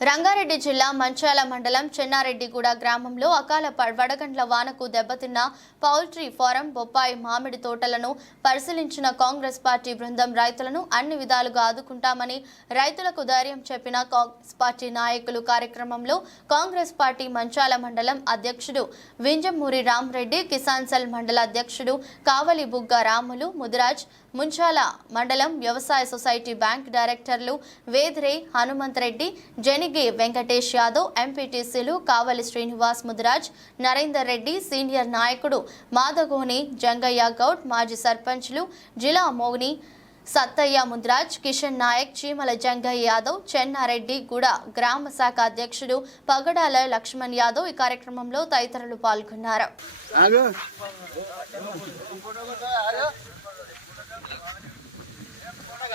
రంగారెడ్డి జిల్లా మంచాల మండలం చెన్నారెడ్డిగూడ గ్రామంలో అకాల వడగండ్ల వానకు దెబ్బతిన్న పౌల్ట్రీ ఫారం బొప్పాయి మామిడి తోటలను పరిశీలించిన కాంగ్రెస్ పార్టీ బృందం రైతులను అన్ని విధాలుగా ఆదుకుంటామని రైతులకు ధైర్యం చెప్పిన కాంగ్రెస్ పార్టీ నాయకులు కార్యక్రమంలో కాంగ్రెస్ పార్టీ మంచాల మండలం అధ్యక్షుడు వింజమూరి రామరెడ్డి కిసాన్ సెల్ మండల అధ్యక్షుడు కావలి బుగ్గ రాములు ముదిరాజ్ ముంచాల మండలం వ్యవసాయ సొసైటీ బ్యాంక్ డైరెక్టర్లు వేదిరే హనుమంతరెడ్డి జనిగి వెంకటేష్ యాదవ్ ఎంపీటీసీలు కావలి శ్రీనివాస్ ముదిరాజ్ నరేందర్ రెడ్డి సీనియర్ నాయకుడు మాధగోని జంగయ్య గౌడ్ మాజీ సర్పంచ్లు జిలా మోగ్ని సత్తయ్య ముద్రాజ్ కిషన్ నాయక్ చీమల జంగయ్య యాదవ్ చెన్నారెడ్డి గూడ గ్రామ శాఖ అధ్యక్షుడు పగడాల లక్ష్మణ్ యాదవ్ ఈ కార్యక్రమంలో తదితరులు పాల్గొన్నారు.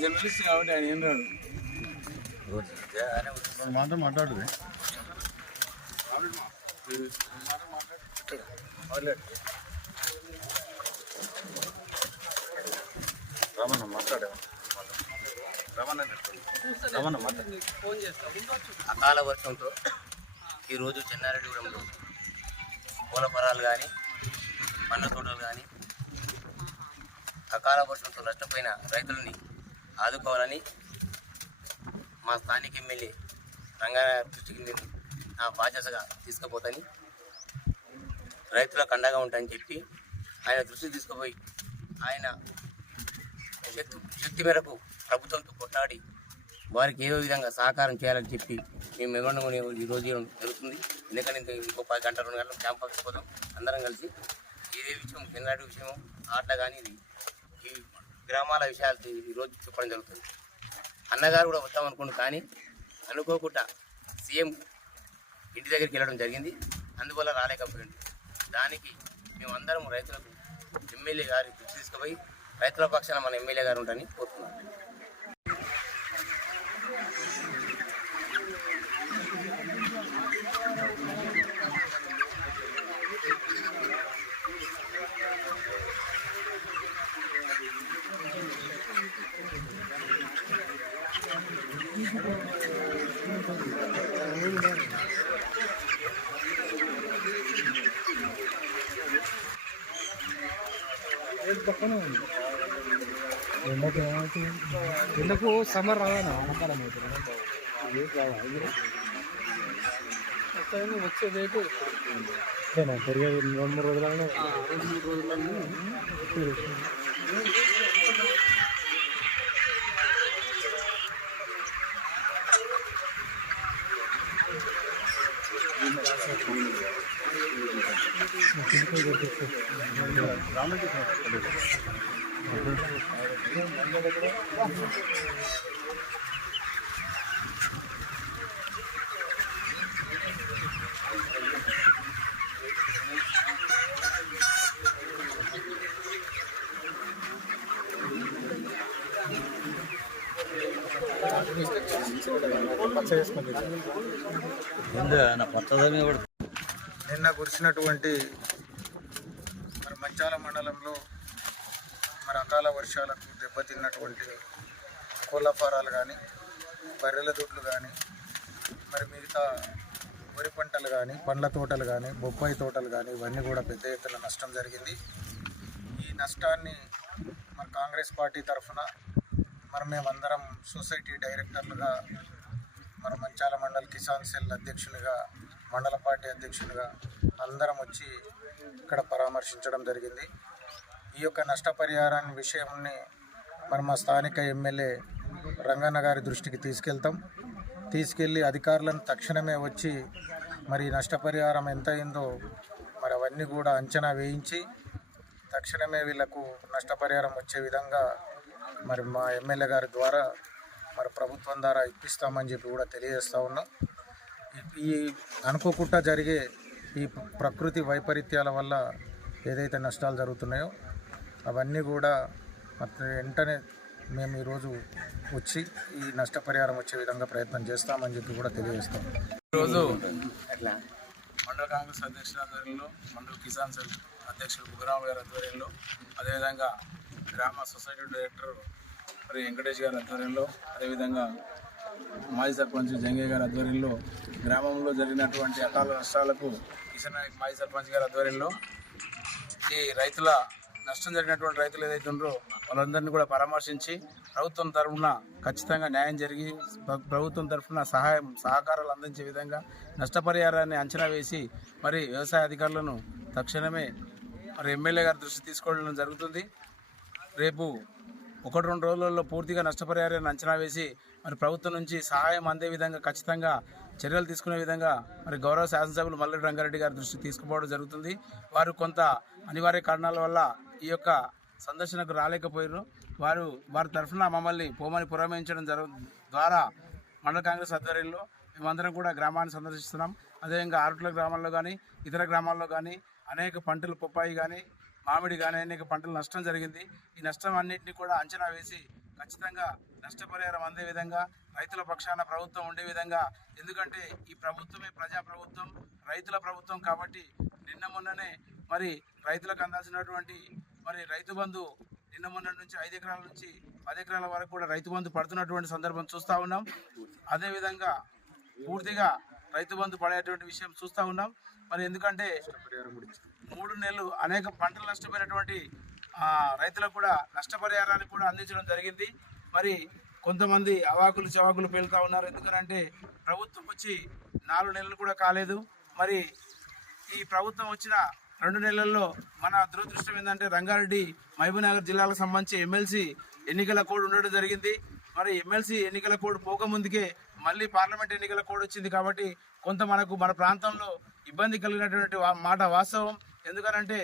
జర్నలిస్ట్ కాబట్టి ఆయన ఏం రాడు మాట మాట్లాడు రమణ మాట్లాడేవా అకాల వర్షంతో ఈరోజు చెన్నారెడ్డిగూడెంలో పూల పొలాలు కానీ పండ్ల తోటలు కానీ అకాల వర్షంతో నష్టపోయిన రైతులని ఆదుకోవాలని మా స్థానిక ఎమ్మెల్యే రంగారావు దృష్టికి నేను నా బాధ్యతగా తీసుకుపోతాని. రైతులకు అండగా ఉంటాయని చెప్పి ఆయన దృష్టికి తీసుకుపోయి ఆయన శక్తి శక్తి మేరకు ప్రభుత్వంతో కొట్లాడి వారికి ఏదో విధంగా సహకారం చేయాలని చెప్పి మేము మెమోండం ఈ రోజు జరుగుతుంది. ఎందుకంటే ఇంకో పది గంటల రెండు గంటల క్యాంప్ పోతాం. అందరం కలిసి ఏదే విషయం కిందటి విషయం ఆటలు కానీ ఇది ఈ గ్రామాల విషయాలు ఈరోజు చెప్పడం జరుగుతుంది. అన్నగారు కూడా వస్తాం అనుకోండి కానీ అనుకోకుండా సీఎం ఇంటి దగ్గరికి వెళ్ళడం జరిగింది. అందువల్ల రాలేకపోయింది. దానికి మేమందరం రైతులకు ఎమ్మెల్యే గారి తీసుకుపోయి రైతుల పక్షాన మన ఎమ్మెల్యే గారు ఉంటారని కోరుతున్నాను. ఎందుకు సమ్మర్ రావాలన్నా వానకాలం అవుతుంది వచ్చే రేటు పెరిగేది రెండు మూడు రోజులనే రెండు మూడు రోజులనే నిన్న కురిసినటువంటి మరి మంచాల మండలంలో మరి అకాల వర్షాలకు దెబ్బతిన్నటువంటి కోళ్ళ ఫారాలు కానీ బర్రెల దొడ్లు కానీ మరి మిగతా వరి పంటలు కానీ పండ్ల తోటలు కానీ బొప్పాయి తోటలు కానీ ఇవన్నీ కూడా పెద్ద ఎత్తున నష్టం జరిగింది. ఈ నష్టాన్ని మరి కాంగ్రెస్ పార్టీ తరఫున మరి మేమందరం సొసైటీ డైరెక్టర్లుగా మరి మంచాల మండల్ కిసాన్ సెల్ అధ్యక్షునిగా మండల పార్టీ అధ్యక్షునిగా అందరం వచ్చి ఇక్కడ పరామర్శించడం జరిగింది. ఈ యొక్క నష్టపరిహారాన్ని విషయాన్ని మరి మా స్థానిక ఎమ్మెల్యే రంగన్న గారి దృష్టికి తీసుకెళ్తాం. తీసుకెళ్ళి అధికారులను తక్షణమే వచ్చి మరి నష్టపరిహారం ఎంత అయిందో మరి అవన్నీ కూడా అంచనా వేయించి తక్షణమే వీళ్ళకు నష్టపరిహారం వచ్చే విధంగా మరి మా ఎమ్మెల్యే గారి ద్వారా మరి ప్రభుత్వం ద్వారా ఇప్పిస్తామని చెప్పి కూడా తెలియజేస్తా ఉన్నాం. ఈ- ఈ అనుకోకుండా జరిగే ఈ ప్రకృతి వైపరీత్యాల వల్ల ఏదైతే నష్టాలు జరుగుతున్నాయో అవన్నీ కూడా మరి వెంటనే మేము ఈరోజు వచ్చి ఈ నష్టపరిహారం వచ్చే విధంగా ప్రయత్నం చేస్తామని చెప్పి కూడా తెలియజేస్తాం. ఈరోజు మండల కాంగ్రెస్ అధ్యక్షుల ఆధ్వర్యంలో మండల కిసాన్ సెల్ అధ్యక్షుడు బుగ్గరామ గారి ఆధ్వర్యంలో అదేవిధంగా గ్రామ సొసైటీ డైరెక్టర్ మరి వెంకటేష్ గారి ఆధ్వర్యంలో అదేవిధంగా మాజీ సర్పంచ్ జంగయ్య గారి ఆధ్వర్యంలో గ్రామంలో జరిగినటువంటి అకాల నష్టాలకు కిషన్ నాయక్ మాజీ సర్పంచ్ గారి ఆధ్వర్యంలో ఈ రైతుల నష్టం జరిగినటువంటి రైతులు ఏదైతే ఉన్నారో వాళ్ళందరినీ కూడా పరామర్శించి ప్రభుత్వం తరఫున ఖచ్చితంగా న్యాయం జరిగి ప్రభుత్వం తరఫున సహాయం సహకారాలు అందించే విధంగా నష్టపరిహారాన్ని అంచనా వేసి మరి వ్యవసాయ అధికారులను తక్షణమే మరి ఎమ్మెల్యే గారి దృష్టి తీసుకోవడం జరుగుతుంది. రేపు ఒకటి రెండు రోజులలో పూర్తిగా నష్టపరిహారాన్ని అంచనా వేసి మరి ప్రభుత్వం నుంచి సహాయం అందే విధంగా ఖచ్చితంగా చర్యలు తీసుకునే విధంగా మరి గౌరవ శాసనసభ్యులు మల్లెడ్డి రంగారెడ్డి గారి దృష్టికి తీసుకుపోవడం జరుగుతుంది. వారు కొంత అనివార్య కారణాల వల్ల ఈ యొక్క సందర్శనకు రాలేకపోయారు వారు వారి తరఫున మమ్మల్ని పోమని పురమాయించడం జరుగు ద్వారా మండల కాంగ్రెస్ ఆధ్వర్యంలో మేమందరం కూడా గ్రామాన్ని సందర్శిస్తున్నాం. అదేవిధంగా ఆరుట్ల గ్రామాల్లో కానీ ఇతర గ్రామాల్లో కానీ అనేక పంటలు పొప్పాయి కానీ మామిడి కానీ అనేక పంటలు నష్టం జరిగింది. ఈ నష్టం అన్నింటినీ కూడా అంచనా వేసి ఖచ్చితంగా నష్టపరిహారం అందే విధంగా రైతుల పక్షాన ప్రభుత్వం ఉండే విధంగా. ఎందుకంటే ఈ ప్రభుత్వమే ప్రజా ప్రభుత్వం రైతుల ప్రభుత్వం కాబట్టి నిన్న మొన్ననే మరి రైతులకు అందాల్సినటువంటి మరి రైతు బంధు నిన్న మొన్న నుంచి ఐదు ఎకరాల నుంచి పది ఎకరాల వరకు కూడా రైతు బంధు పడుతున్నటువంటి సందర్భం చూస్తూ ఉన్నాం. అదేవిధంగా పూర్తిగా రైతు బంధు పడేటువంటి విషయం చూస్తూ ఉన్నాం. మరి ఎందుకంటే మూడు నెలలు అనేక పంటలు నష్టపోయినటువంటి రైతులకు కూడా నష్టపరిహారాన్ని కూడా అందించడం జరిగింది. మరి కొంతమంది అవాకులు చవాకులు పేలుతా ఉన్నారు. ఎందుకనంటే ప్రభుత్వం వచ్చి నాలుగు నెలలు కూడా కాలేదు. మరి ఈ ప్రభుత్వం వచ్చిన రెండు నెలల్లో మన దురదృష్టం ఏంటంటే రంగారెడ్డి మహబూబ్నగర్ జిల్లాలకు సంబంధించి ఎమ్మెల్సీ ఎన్నికల కోడ్ ఉండడం జరిగింది. మరి ఎమ్మెల్సీ ఎన్నికల కోడ్ పోకముందుకే మళ్ళీ పార్లమెంట్ ఎన్నికల కోడ్ వచ్చింది కాబట్టి కొంత మనకు మన ప్రాంతంలో ఇబ్బంది కలిగినటువంటి మాట వాస్తవం. ఎందుకనంటే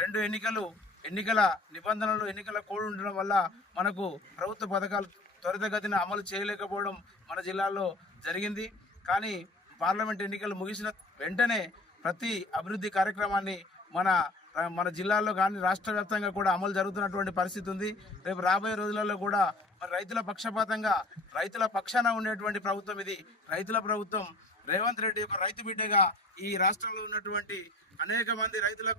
రెండు ఎన్నికలు ఎన్నికల నిబంధనలు ఎన్నికల కోడ్ ఉండడం వల్ల మనకు ప్రభుత్వ పథకాలు త్వరితగతిన అమలు చేయలేకపోవడం మన జిల్లాలో జరిగింది. కానీ పార్లమెంట్ ఎన్నికలు ముగిసిన వెంటనే ప్రతి అభివృద్ధి కార్యక్రమాన్ని మన మన జిల్లాలో కానీ రాష్ట్ర వ్యాప్తంగా కూడా అమలు జరుగుతున్నటువంటి పరిస్థితి ఉంది. రేపు రాబోయే రోజులలో కూడా మరి రైతుల పక్షపాతంగా రైతుల పక్షాన ఉండేటువంటి ప్రభుత్వం ఇది. రైతుల ప్రభుత్వం రేవంత్ రెడ్డి యొక్క రైతు బిడ్డగా ఈ రాష్ట్రంలో ఉన్నటువంటి అనేక మంది రైతులకు